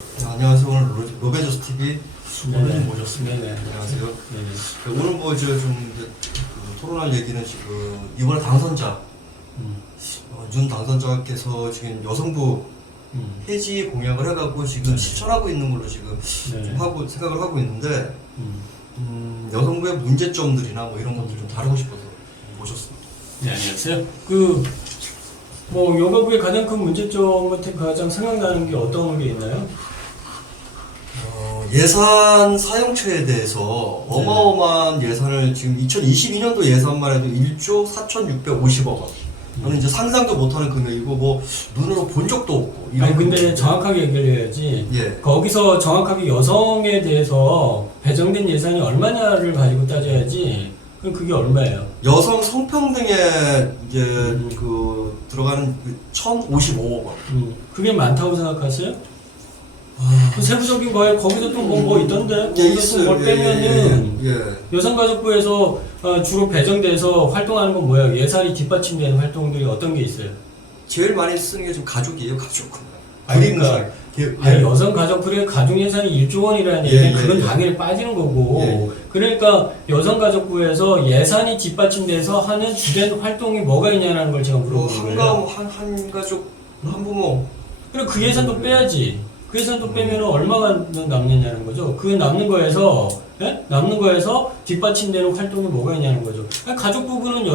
네, 안녕하세요. 오늘 로베저스 TV 수고를 좀 모셨습니다. 네네. 안녕하세요. 네네. 오늘 뭐 이제 토론할 얘기는 지금 이번에 당선자 윤 당선자께서 지금 여성부 폐지 공약을 해갖고 지금 실천하고 있는 걸로 지금 네. 좀 생각을 하고 있는데 여성부의 문제점들이나 뭐 이런 것들 좀 다루고 싶어서 모셨습니다. 네, 안녕하세요. 여가부의 가장 큰 문제점은 가장 생각나는 게 어떤 게 있나요? 예산 사용처에 대해서 어마어마한 예산을 지금 2022년도 예산만 해도 1조 4,650억 원. 저는 이제 상상도 못하는 금액이고 뭐 눈으로 본 적도 없고. 아니 근데 금액인데. 정확하게 얘기를 해야지. 예. 거기서 정확하게 여성에 대해서 배정된 예산이 얼마냐를 가지고 따져야지. 그럼 그게 얼마예요? 여성 성평등에 이제 들어가는 1,055억 원. 그게 많다고 생각하세요? 그 세부적인 거에 거기서 또 뭐 있던데? 예, 거기서 있어요. 뭘 빼면은 예. 여성가족부에서 주로 배정돼서 활동하는 건 뭐야? 예산이 뒷받침되는 활동들이 어떤 게 있어요? 제일 많이 쓰는 게 지금 가족이에요, 가족. 아니, 그러니까 아니, 여성가족부의 가족 예산이 1조 원이라는 얘기는 그건 당연히 빠지는 거고. 그러니까 여성가족부에서 예산이 뒷받침돼서 하는 주된 활동이 뭐가 있냐는 걸 제가 물어보는 거예요. 한 가족, 한 부모. 그럼 그 예산도 빼야지. 그 예산도 빼면 얼마가 남느냐는 거죠. 그 남는 거에서 뒷받침되는 활동이 뭐가 있냐는 거죠. 가족 부분은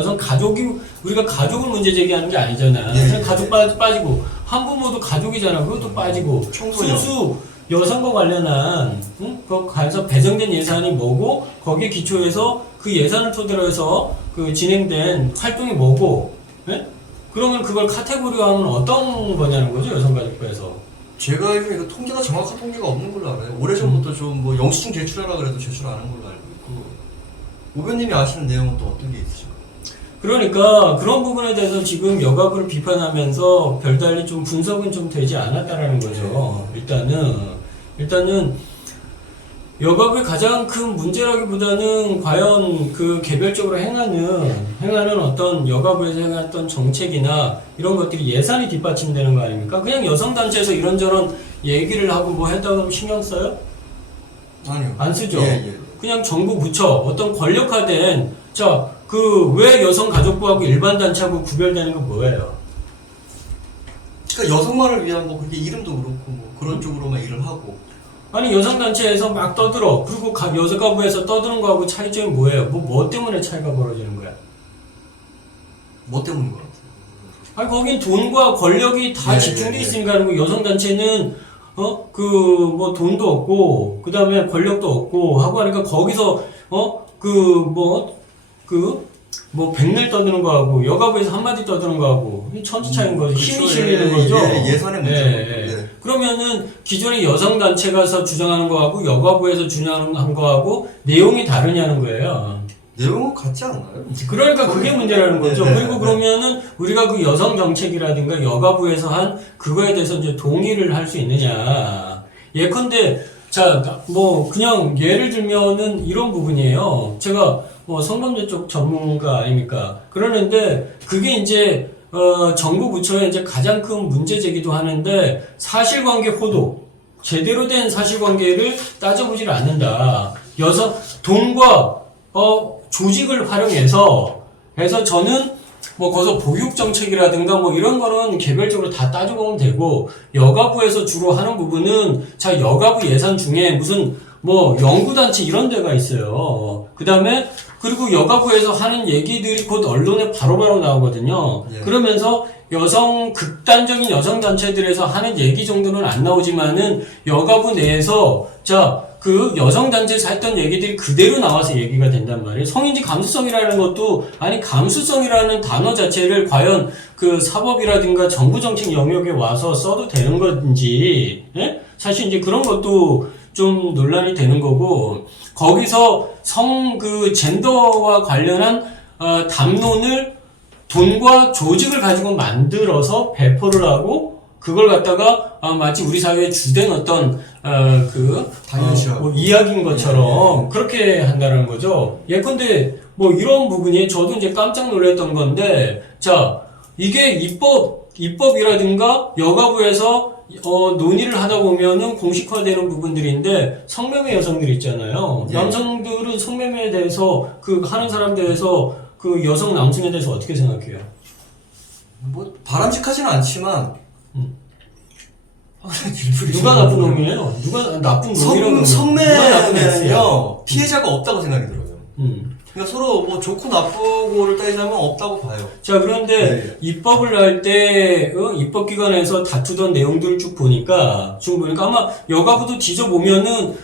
우리가 가족을 문제 제기하는 게 아니잖아. 그냥 가족 빠지고, 한부모도 가족이잖아. 그것도 빠지고, 청소년. 순수 여성과 관련한, 거기서 배정된 예산이 뭐고, 거기에 기초해서 그 예산을 토대로 해서 진행된 활동이 뭐고, 그러면 그걸 카테고리화하면 어떤 거냐는 거죠, 여성가족부에서. 제가 알기로 이거 정확한 통계가 없는 걸로 알아요. 오래전부터 좀 뭐 영수증 제출하라 그래도 제출 안 한 걸로 알고 있고. 오변님이 아시는 내용은 또 어떤 게 있으실까요? 그러니까 그런 부분에 대해서 지금 여가부를 비판하면서 별달리 좀 분석은 좀 되지 않았다라는 거죠. 일단은 여가부의 가장 큰 문제라기보다는 과연 그 개별적으로 행하는 어떤 여가부에서 행했던 정책이나 이런 것들이 예산이 뒷받침되는 거 아닙니까? 그냥 여성단체에서 이런저런 얘기를 하고 뭐 했다고 신경 써요? 아니요. 안 쓰죠. 예. 그냥 정부 부처, 어떤 권력화된, 왜 여성가족부하고 일반단체하고 구별되는 건 뭐예요? 그러니까 여성만을 위한 뭐 그렇게 이름도 그렇고 뭐 그런 쪽으로만 일을 하고. 아니, 여성단체에서 막 떠들어. 그리고 여가부에서 떠드는 거하고 차이점이 뭐예요? 뭐 때문에 차이가 벌어지는 거야? 뭐 때문인 것 같아요? 아니, 거긴 돈과 권력이 다 집중돼 있으니까, 그리고 여성단체는, 돈도 없고, 그 다음에 권력도 없고, 하고 하니까 거기서, 백날 떠드는 거하고, 여가부에서 한마디 떠드는 거하고, 천지차이인 거죠. 힘이 실리는 거죠. 예산의 문제죠. 그러면은, 기존의 여성단체가서 주장하는 거하고, 여가부에서 주장하는 거하고, 내용이 다르냐는 거예요. 내용은 같지 않나요? 그러니까 그게 문제라는 거죠. 네. 그리고 그러면은 우리가 그 여성 정책이라든가 여가부에서 한 그거에 대해서 이제 동의를 할 수 있느냐. 예컨대 그냥 예를 들면은 이런 부분이에요. 제가 성범죄 쪽 전문가 아닙니까? 그러는데 그게 이제 정부 부처의 이제 가장 큰 문제 제기도 하는데 사실관계 호도, 제대로 된 사실관계를 따져보질 않는다. 돈과 조직을 활용해서 저는 거기서 보육 정책이라든가 이런 거는 개별적으로 다 따져보면 되고, 여가부에서 주로 하는 부분은 여가부 예산 중에 무슨 연구단체 이런 데가 있어요. 그리고 여가부에서 하는 얘기들이 곧 언론에 바로바로 나오거든요. 그러면서 극단적인 여성단체들에서 하는 얘기 정도는 안 나오지만은 여가부 내에서 그 여성단체에서 했던 얘기들이 그대로 나와서 얘기가 된단 말이에요. 성인지 감수성이라는 것도, 감수성이라는 단어 자체를 과연 그 사법이라든가 정부정책 영역에 와서 써도 되는 건지, 사실 이제 그런 것도 좀 논란이 되는 거고, 거기서 젠더와 관련한, 담론을 돈과 조직을 가지고 만들어서 배포를 하고, 그걸 갖다가 마치 우리 사회의 주된 어떤 이야기인 것처럼 그렇게 한다는 거죠. 예컨대 이런 부분이 저도 이제 깜짝 놀랐던 건데, 이게 입법이라든가 여가부에서 논의를 하다 보면은 공식화되는 부분들인데 성매매 여성들 있잖아요. 예. 남성들은 성매매에 대해서 그 하는 사람들에 대해서 그 여성 남성에 대해서 어떻게 생각해요? 뭐 바람직하지는 않지만 누가 나쁜 놈이에요? 누가 나쁜 놈이라고 성매매는요 피해자가 없다고 생각이 들어요. 음. 그러니까 서로 뭐 좋고 나쁘고를 따지자면 없다고 봐요. 자, 그런데 네. 입법을 할 때 입법기관에서 다투던 내용들을 쭉 보니까 아마 여가부도 뒤져보면은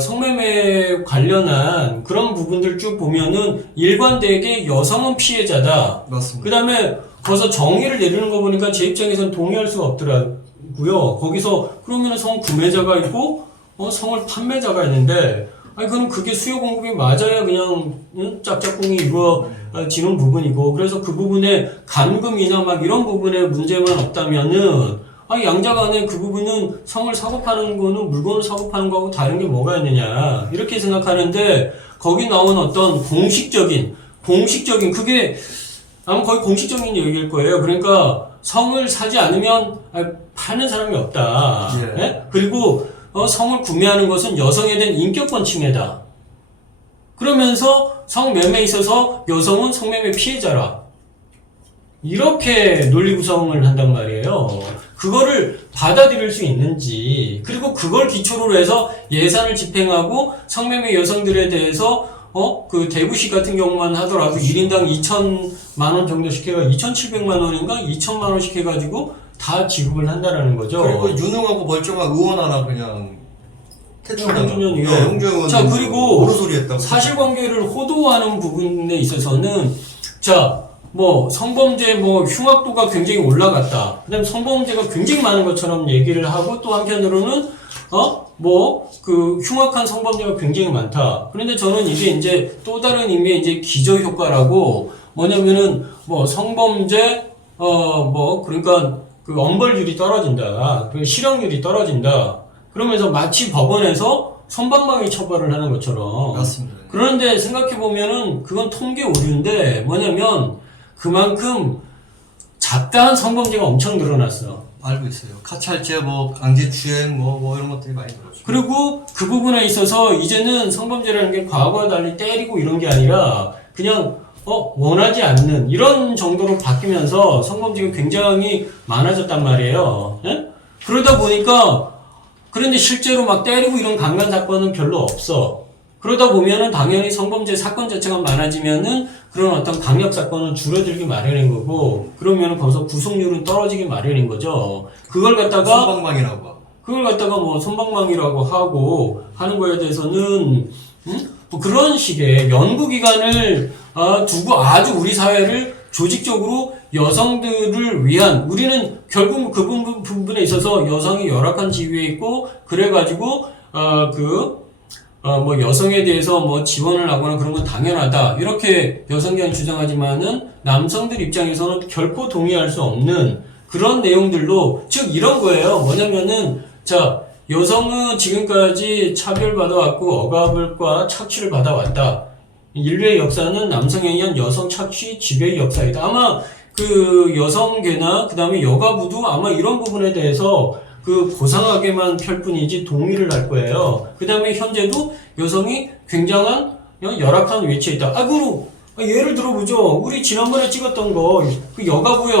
성매매 관련한 그런 부분들 쭉 보면은 일관되게 여성은 피해자다. 맞습니다. 그 다음에 거기서 정의를 내리는 거 보니까 제 입장에서는 동의할 수가 없더라고요. 거기서 그러면은 성 구매자가 있고 성을 판매자가 있는데 아니 그럼 그게 수요 공급이 맞아야 그냥 짝짝꿍이 이루어지는 부분이고 그래서 그 부분에 감금이나 막 이런 부분에 문제만 없다면은 아니 양자간에 그 부분은 성을 사고 파는 거는 물건을 사고 파는 거하고 다른 게 뭐가 있느냐 이렇게 생각하는데 거기 나온 어떤 공식적인 그게 아마 거의 공식적인 얘기일 거예요. 그러니까 성을 사지 않으면 파는 사람이 없다. 예. 예? 그리고 성을 구매하는 것은 여성에 대한 인격권 침해다. 그러면서 성매매에 있어서 여성은 성매매 피해자라. 이렇게 논리 구성을 한단 말이에요. 그거를 받아들일 수 있는지, 그리고 그걸 기초로 해서 예산을 집행하고 성매매 여성들에 대해서 그 대구시 같은 경우만 하더라도 1인당 2천만 원 정도씩 해가 2,700만 원인가 2천만 원씩 해가지고 다 지급을 한다라는 거죠. 그리고 유능하고 멀쩡한 의원 하나 그냥 퇴출당하고. 홍준현 의원. 네, 홍준현 의원. 자, 그리고 옳은 소리 했다고. 사실관계를 호도하는 부분에 있어서는 성범죄 흉악도가 굉장히 올라갔다. 그다음 성범죄가 굉장히 많은 것처럼 얘기를 하고 또 한편으로는 흉악한 성범죄가 굉장히 많다. 그런데 저는 이게 이제 또 다른 의미의 이제 기저효과라고 뭐냐면은 성범죄 그러니까 그 엄벌률이 떨어진다. 그 실형률이 떨어진다. 그러면서 마치 법원에서 솜방망이 처벌을 하는 것처럼. 맞습니다. 그런데 생각해보면은 그건 통계 오류인데 뭐냐면 그만큼 잡다한 성범죄가 엄청 늘어났어. 알고 있어요. 카찰제, 강제추행, 이런 것들이 많이 늘었죠. 그리고 그 부분에 있어서 이제는 성범죄라는 게 과거와 달리 때리고 이런 게 아니라 그냥 원하지 않는 이런 정도로 바뀌면서 성범죄가 굉장히 많아졌단 말이에요. 예? 그러다 보니까 그런데 실제로 막 때리고 이런 강간 사건은 별로 없어. 그러다 보면은 당연히 성범죄 사건 자체가 많아지면은 그런 어떤 강력 사건은 줄어들기 마련인 거고 그러면은 거기서 구속률은 떨어지기 마련인 거죠. 그걸 갖다가 솜방망이라고 하고. 손방망이라고 하고 하는 거에 대해서는 그런 식의 연구기관을 두고 아주 우리 사회를 조직적으로 여성들을 위한 우리는 결국 그 부분에 있어서 여성이 열악한 지위에 있고 그래가지고 여성에 대해서 지원을 하거나 그런 건 당연하다. 이렇게 여성계는 주장하지만은 남성들 입장에서는 결코 동의할 수 없는 그런 내용들로, 즉, 이런 거예요. 뭐냐면은, 여성은 지금까지 차별받아왔고 억압과 착취를 받아왔다. 인류의 역사는 남성에 의한 여성 착취 지배의 역사이다. 아마 그 여성계나 그 다음에 여가부도 아마 이런 부분에 대해서 고상하게만 펼 뿐이지 동의를 할 거예요. 그 다음에 현재도 여성이 굉장한 열악한 위치에 있다. 예를 들어보죠. 우리 지난번에 찍었던 그 여가부의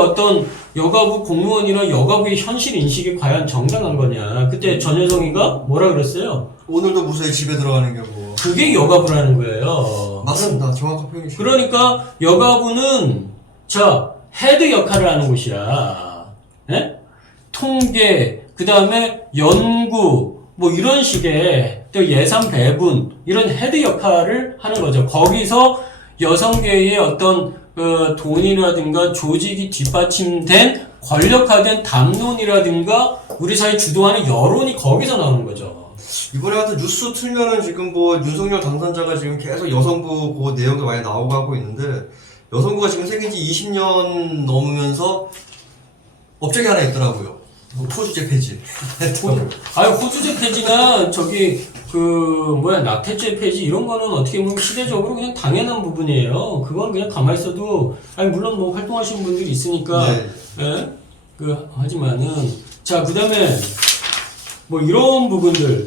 여가부 공무원이나 여가부의 현실 인식이 과연 정당한 거냐. 그때 전여성이가 뭐라 그랬어요? 오늘도 무사히 집에 들어가는 경우. 그게 여가부라는 거예요. 맞습니다. 정확한 표현이시죠. 그러니까 여가부는 헤드 역할을 하는 곳이야. 예? 통계, 그 다음에 연구, 이런 식의 또 예산 배분, 이런 헤드 역할을 하는 거죠. 거기서 여성계의 어떤 돈이라든가 조직이 뒷받침된 권력화된 담론이라든가 우리 사회 주도하는 여론이 거기서 나오는 거죠. 이번에 같은 뉴스 틀면은 지금 윤석열 당선자가 지금 계속 여성부 그 내용이 많이 나오고 하고 있는데 여성부가 지금 생긴 지 20년 넘으면서 업적이 하나 있더라고요. 호주제 폐지. 호주제 폐지나 낙태죄 폐지 이런 거는 어떻게 보면 시대적으로 그냥 당연한 부분이에요. 그건 그냥 가만히 있어도 물론 활동하시는 분들이 있으니까 네. 예? 하지만은, 자, 그 다음에, 뭐, 이런 부분들.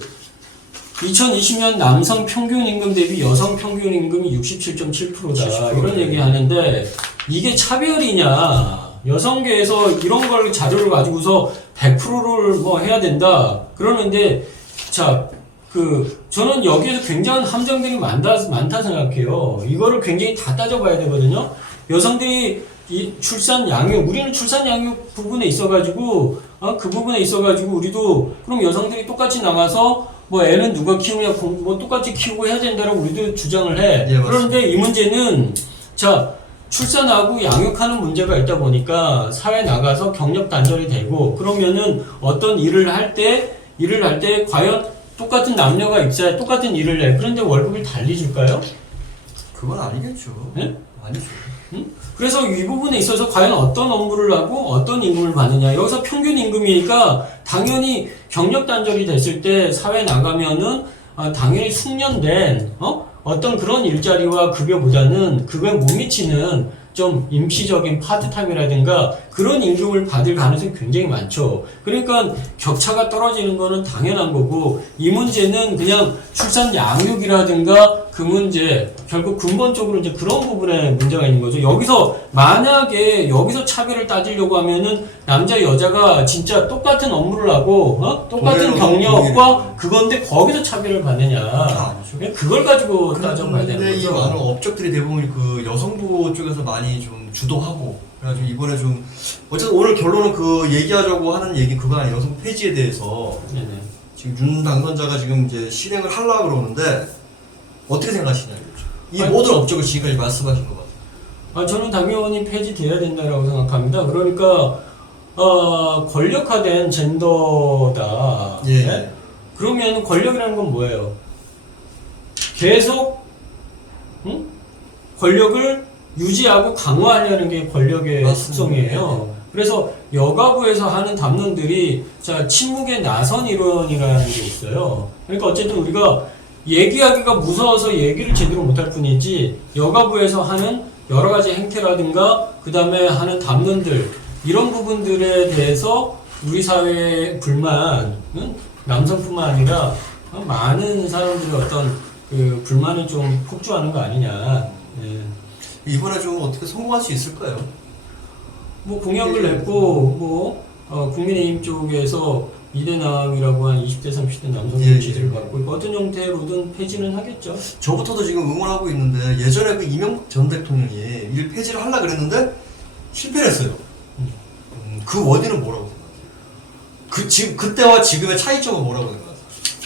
2020년 남성 평균 임금 대비 여성 평균 임금이 67.7%다. 이런 얘기 하는데, 이게 차별이냐. 여성계에서 이런 걸 자료를 가지고서 100%를 뭐 해야 된다. 그러는데, 자, 저는 여기에서 굉장한 함정들이 많다 생각해요. 이거를 굉장히 다 따져봐야 되거든요. 여성들이 이 출산 양육, 우리는 출산 양육 부분에 있어가지고, 그 부분에 있어가지고, 우리도, 그럼 여성들이 똑같이 나가서, 뭐 애는 누가 키우냐, 뭐 똑같이 키우고 해야 된다라고 우리도 주장을 해. 예, 그런데 이 문제는, 자, 출산하고 양육하는 문제가 있다 보니까 사회 나가서 경력 단절이 되고, 그러면은 어떤 일을 할 때 과연 똑같은 남녀가 입사해 똑같은 일을 해. 그런데 월급을 달리 줄까요? 그건 아니겠죠. 네? 아니죠. 그래서 이 부분에 있어서 과연 어떤 업무를 하고 어떤 임금을 받느냐. 여기서 평균 임금이니까 당연히 경력 단절이 됐을 때 사회 나가면은 당연히 숙련된 어떤 그런 일자리와 급여보다는 그거에 못 미치는 좀 임시적인 파트타임이라든가 그런 임금을 받을 가능성이 굉장히 많죠. 그러니까 격차가 떨어지는 거는 당연한 거고 이 문제는 그냥 출산 양육이라든가 그 문제 결국 근본적으로 이제 그런 부분에 문제가 있는 거죠. 여기서 만약에 여기서 차별을 따지려고 하면은 남자 여자가 진짜 똑같은 업무를 하고 똑같은 경력과 그건데 거기서 차별을 받느냐. 아니죠. 그걸 가지고 따져봐야 되는 근데 이 거죠. 많은 업적들이 대부분 그 여성부 쪽에서 많이 좀 주도하고 그래가지고 이번에 좀 어쨌든 오늘 결론은 그 얘기하자고 하는 얘기 그거 아니에요. 여성 폐지에 대해서 네네. 지금 윤 당선자가 지금 이제 실행을 하려고 그러는데 어떻게 생각하시냐고 이 아니, 모든 업적을 지금까지 말씀하신 것 같아요. 저는 당연히 폐지돼야 된다고 생각합니다. 그러니까 권력화된 젠더다. 예. 네? 그러면 권력이라는 건 뭐예요? 계속 권력을 유지하고 강화하려는 게 권력의 맞습니다. 특성이에요. 그래서 여가부에서 하는 담론들이 자 침묵의 나선 이론이라는 게 있어요. 그러니까 어쨌든 우리가 얘기하기가 무서워서 얘기를 제대로 못할 뿐이지 여가부에서 하는 여러 가지 행태라든가 그 다음에 하는 담론들 이런 부분들에 대해서 우리 사회의 불만 남성뿐만 아니라 많은 사람들의 어떤 그 불만을 좀 폭주하는 거 아니냐. 예. 이번에 좀 어떻게 성공할 수 있을까요? 뭐 공약을 냈고 국민의힘 쪽에서 이대남이라고 한 20대 30대 남성들 예, 지지를 예. 받고 있고 어떤 형태로든 폐지는 하겠죠. 저부터도 지금 응원하고 있는데 예전에 그 이명박 전 대통령이 일 폐지를 하려고 그랬는데 실패를 했어요. 그 원인은 뭐라고 생각하세요? 그때와 지금의 차이점은 뭐라고 생각하세요?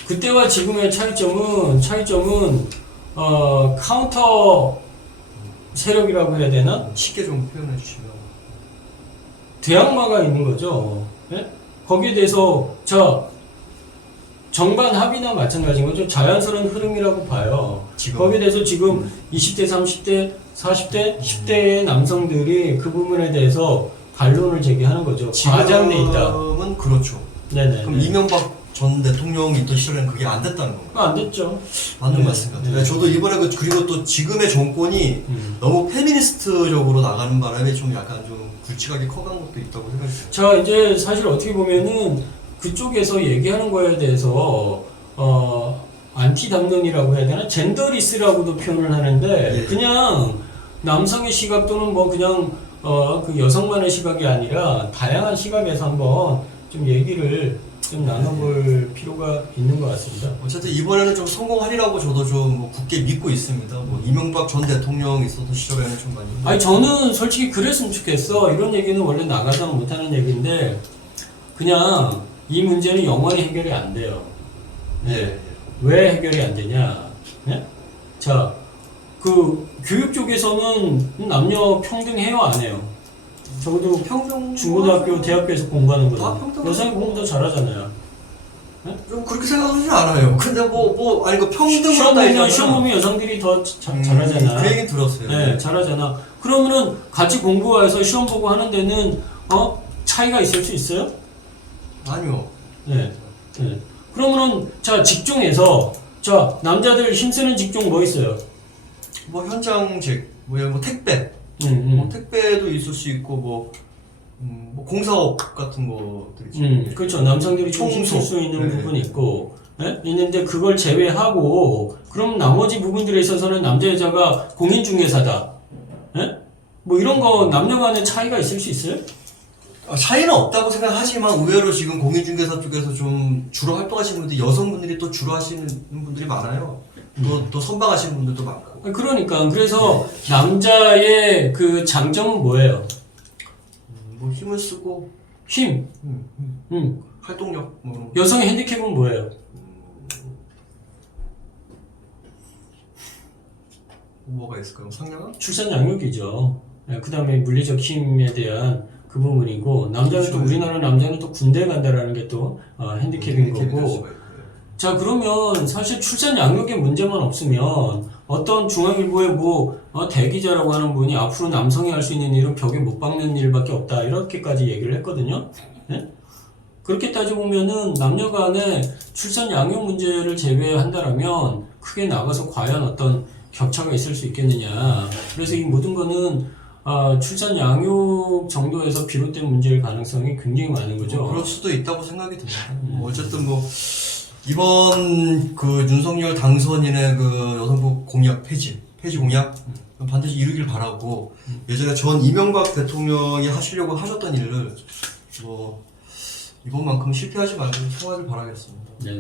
그때와 지금의 차이점은 카운터 세력이라고 해야 되나? 쉽게 좀 표현해 주시면. 대항마가 있는 거죠. 예? 거기에 대해서 정반 합의나 마찬가지인 거죠. 자연스러운 흐름이라고 봐요. 지금. 거기에 대해서 지금 20대, 30대, 40대, 10대의 남성들이 그 부분에 대해서 반론을 제기하는 거죠. 과장돼 있다. 지금은 그렇죠. 네네. 그럼 이명박 전 대통령이 있던 시절에는 그게 안 됐다는 건가요? 안 됐죠. 맞는 네. 말씀 같아요. 네. 저도 이번에 그리고 또 지금의 정권이 너무 페미니스트적으로 나가는 바람에 좀 약간 좀 굵직하게 커간 것도 있다고 생각해요. 자, 이제 사실 어떻게 보면은 그쪽에서 얘기하는 거에 대해서 안티 담론이라고 해야 되나? 젠더리스라고도 표현을 하는데 예. 그냥 남성의 시각 또는 뭐 그냥 그 여성만의 시각이 아니라 다양한 시각에서 한번 좀 얘기를 좀 나눠볼 필요가 있는 것 같습니다. 어쨌든 이번에는 좀 성공하리라고 저도 좀뭐 굳게 믿고 있습니다. 뭐 이명박 전 대통령 있었던 시절에는 좀 많이. 아니 저는 솔직히 그랬으면 좋겠어. 이런 얘기는 원래 나가서 못하는 얘기인데 그냥 이 문제는 영원히 해결이 안 돼요. 예. 왜 해결이 안 되냐? 네? 자, 그 교육 쪽에서는 남녀 평등해요, 안 해요? 적어도 평등 중고등학교, 대학교에서 공부하는 다 거는 평등하죠. 여성이 공부 더 잘하잖아요. 좀 그렇게 생각하지 않아요. 근데 아니 그 평등으로 시험 보면 여성들이 더 잘하잖아. 그 얘기 들었어요. 네, 잘하잖아. 그러면은 같이 공부해서 시험 보고 하는 데는 차이가 있을 수 있어요? 아니요. 네. 네. 그러면은 자 직종에서 남자들 힘쓰는 직종 뭐 있어요? 뭐 현장직, 뭐 택배, 뭐 택배도 있을 수 있고 뭐 뭐 공사업 같은 것들이 있죠. 그렇죠. 남성들이 좀 청소. 힘쓸 수 있는 네. 부분이 있고, 예? 있는데 그걸 제외하고, 그럼 나머지 부분들에 있어서는 남자, 여자가 공인중개사다. 예? 뭐 이런 거 남녀 간의 차이가 있을 수 있어요? 차이는 없다고 생각하지만 의외로 지금 공인중개사 쪽에서 좀 주로 활동하시는 분들이 여성분들이 또 주로 하시는 분들이 많아요. 또 선방하시는 분들도 많고. 그러니까. 그래서 남자의 그 장점은 뭐예요? 뭐 힘을 쓰고 힘. 활동력 뭐 이런 거. 여성의 핸디캡은 뭐예요? 뭐가 있을까요? 상냥함? 출산 양육이죠. 그 다음에 물리적 힘에 대한 그 부분이고, 남자는 또 그렇죠. 우리나라 남자는 또 군대 간다라는 게 또 핸디캡인 핸디캡이 될 거고. 수가 있고요. 자, 그러면 사실 출산 양육에 문제만 없으면 어떤 중앙일보의 대기자라고 하는 분이 앞으로 남성이 할 수 있는 일은 벽에 못 박는 일밖에 없다, 이렇게까지 얘기를 했거든요. 네? 그렇게 따져보면은 남녀 간의 출산 양육 문제를 제외한다라면 크게 나가서 과연 어떤 격차가 있을 수 있겠느냐. 그래서 이 모든 거는 출산 양육 정도에서 비롯된 문제일 가능성이 굉장히 많은 거죠. 그럴 수도 있다고 생각이 듭니다. 어쨌든 뭐 이번 그 윤석열 당선인의 그 여성부 공약 폐지 공약 반드시 이루길 바라고, 예전에 전 이명박 대통령이 하시려고 하셨던 일을 뭐 이번만큼 실패하지 말고 성하길 바라겠습니다. 네.